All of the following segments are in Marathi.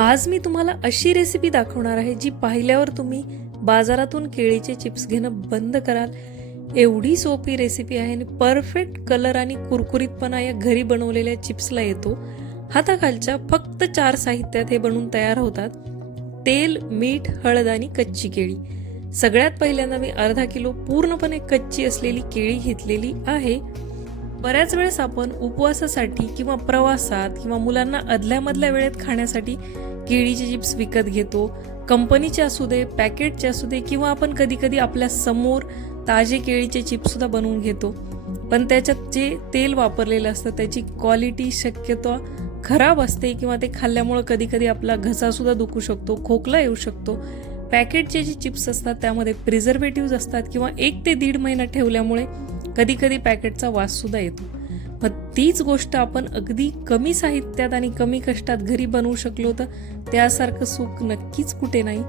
आज मी तुम्हाला अशी रेसिपी दाखवणार आहे जी पाहिल्यावर तुम्ही बाजारातून केळीचे चिप्स घेणं बंद कराल. एवढी सोपी रेसिपी आहे आणि परफेक्ट कलर आणि कुरकुरीतपणा या घरी बनवलेल्या चिप्सला येतो. हाताखालच्या फक्त 4 साहित्यात हे बनवून तयार होतात: तेल, मीठ, हळद आणि कच्ची केळी. सगळ्यात पहिल्यांदा मी अर्धा किलो पूर्णपणे कच्ची असलेली केळी घेतलेली आहे. बऱ्याच वेळेस आपण उपवासासाठी किंवा प्रवासात किंवा मुलांना अदल्यामधल्या वेळेत खाण्यासाठी केळीचे चिप्स विकत घेतो. कंपनीचे असू दे, पॅकेटचे असू दे, किंवा आपण कधी कधी आपल्या समोर ताजे केळीचे चिप्स सुद्धा बनवून घेतो. पण त्याच्यात जे तेल वापरलेलं असतं त्याची क्वालिटी शक्यतो खराब असते किंवा ते खाल्ल्यामुळे कधी कधी आपला घसा सुद्धा दुखू शकतो, खोकला येऊ शकतो. पॅकेटचे जे चिप्स असतात त्यामध्ये प्रिझर्वेटिव्ह असतात किंवा 1 ते 1.5 महिना ठेवल्यामुळे कधी कधी पॅकेटचा वास सुद्धा येतो. मग तीच गोष्ट आपण अगदी कमी साहित्यात आणि कमी कष्टात घरी बनवू शकलो तर त्यासारखं सुख नक्कीच कुठे नाही.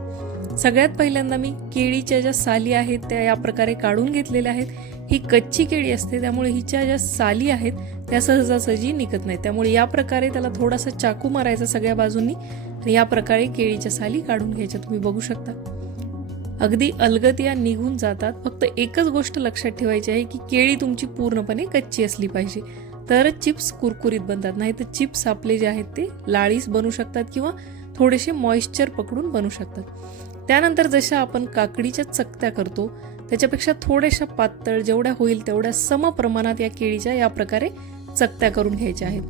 सगळ्यात पहिल्यांदा मी केळीच्या ज्या साली आहेत त्या या प्रकारे काढून घेतलेल्या आहेत. ही कच्ची केळी असते त्यामुळे हिच्या ज्या साली आहेत त्या सहजासहजी निघत नाहीत. त्यामुळे या प्रकारे त्याला थोडासा चाकू मारायचा सगळ्या बाजूंनी आणि या प्रकारे केळीच्या साली काढून घ्यायच्या. तुम्ही बघू शकता अगदी अलगद निघून जातात. फक्त एकच गोष्ट लक्षात ठेवायची आहे की केळी तुमची पूर्णपणे कच्ची असली पाहिजे तरच चिप्स कुरकुरीत बनतात. नाही तर चिप्स आपले जे आहेत ते लाळीस बनू शकतात किंवा थोडेसे मॉइश्चर पकडून बनू शकतात. त्यानंतर जशा आपण काकडीच्या चकत्या करतो त्याच्यापेक्षा थोड्याशा पातळ, जेवढ्या होईल तेवढ्या सम प्रमाणात या केळीच्या या प्रकारे चकत्या करून घ्यायच्या आहेत.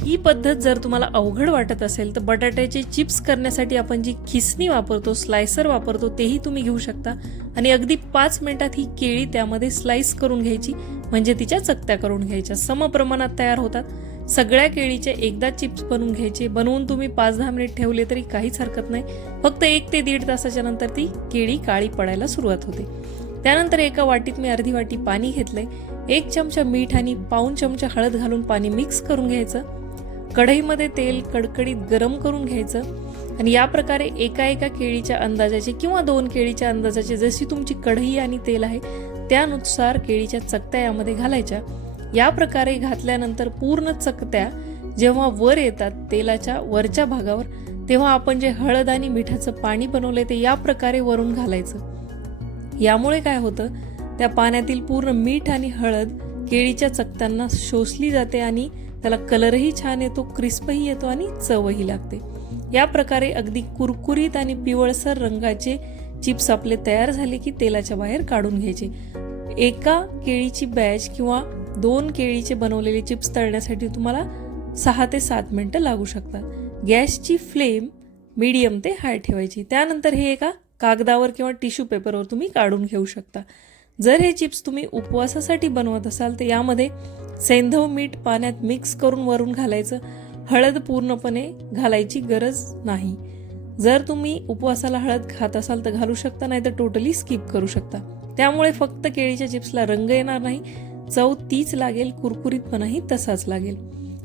ही पद्धत जर तुम्हाला अवघड वाटत असेल तर बटाट्याचे चिप्स करण्यासाठी आपण जी खिसणी वापरतो, स्लायसर वापरतो, तेही तुम्ही घेऊ शकता आणि अगदी 5 मिनिटात ही केळी त्यामध्ये स्लाइस करून घ्यायची, म्हणजे तिच्या चकत्या करून घ्यायच्या. सम प्रमाणात तयार होतात. सगळ्या केळीचे एकदा चिप्स बनवून घ्यायचे. बनवून तुम्ही 5-10 मिनिट ठेवले तरी काहीच हरकत नाही. फक्त 1 ते 1.5 तासाच्या नंतर ती केळी काळी पडायला सुरुवात होते. त्यानंतर एका वाटीत मी अर्धी वाटी पाणी घेतलंय. 1 चमचा मीठ आणि पाऊण चमचा हळद घालून पाणी मिक्स करून घ्यायचं. कढईमध्ये तेल कडकडीत गरम करून घ्यायचं आणि या प्रकारे एका केळीच्या अंदाजाचे किंवा 2 केळीच्या अंदाजाचे, जशी तुमची कढई आणि तेल आहे त्यानुसार केळीच्या चकत्या यामध्ये घालायच्या. या प्रकारे घातल्यानंतर पूर्ण चकत्या जेव्हा वर येतात तेलाच्या वरच्या भागावर, तेव्हा आपण जे हळद आणि मिठाचं पाणी बनवलंय ते या प्रकारे वरून घालायचं. यामुळे काय होतं, त्या पाण्यातील पूर्ण मीठ आणि हळद केळीच्या चकत्यांना शोषली जाते आणि त्याला कलरही छान येतो, क्रिस्पही येतो आणि चवही लागते. या प्रकारे अगदी कुरकुरीत आणि पिवळसर रंगाचे चिप्स आपले तयार झाले की तेलाच्या बाहेर काढून घ्यायचे. एका केळीची बॅच किंवा 2 केळीचे बनवलेले चिप्स तळण्यासाठी तुम्हाला 6 ते 7 मिनिटं लागू शकतात. गॅसची फ्लेम मीडियम ते हाय ठेवायची. त्यानंतर हे एका कागदावर किंवा टिश्यू पेपरवर तुम्ही काढून घेऊ शकता. जर हे चिप्स तुम्ही उपवासासाठी बनवत असाल तर यामध्ये सैंधव मीठ पाण्यात मिक्स करून वरून घालायचं. हळद पूर्णपणे घालायची गरज नाही. जर तुम्ही उपवासाला हळद खात असाल तर घालू शकता, नाही तर टोटली स्किप करू शकता. त्यामुळे फक्त केळीच्या चिप्सला रंग येणार नाही, चव तीच लागेल, कुरकुरीतपणाही तसाच लागेल.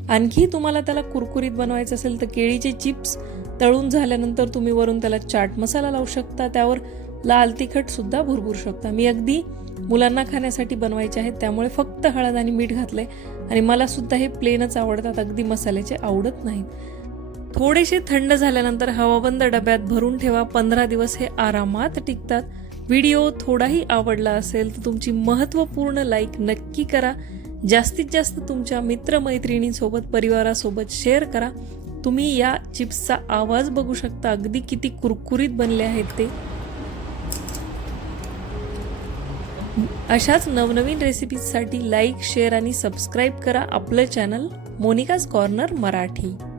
आणखी तुम्हाला त्याला कुरकुरीत बनवायचं असेल तर केळीचे चिप्स तळून झाल्यानंतर तुम्ही वरून त्याला चाट मसाला लावू शकता, त्यावर लाल तिखट सुद्धा भुरभुरू शकता. मी अगदी मुलांना खाण्यासाठी बनवायचे आहेत त्यामुळे फक्त हळद आणि मीठ घातलंय आणि मला सुद्धा हे प्लेनच आवडतात, अगदी मसाल्याचे आवडत नाहीत. थोडेसे थंड झाल्यानंतर हवाबंद डब्यात भरून ठेवा. 15 दिवस हे आरामात टिकतात. व्हिडिओ थोडाही आवडला असेल तर तुमची महत्त्वपूर्ण लाईक नक्की करा. जास्तीत जास्त तुमच्या मित्रमैत्रिणींसोबत, परिवारासोबत शेअर करा. तुम्ही या चिप्सचा आवाज बघू शकता, अगदी किती कुरकुरीत बनले आहेत ते. अशाच नवनवीन रेसिपीजसाठी लाईक, शेअर आणि सबस्क्राईब करा आपलं चॅनल मोनिकाज कॉर्नर मराठी.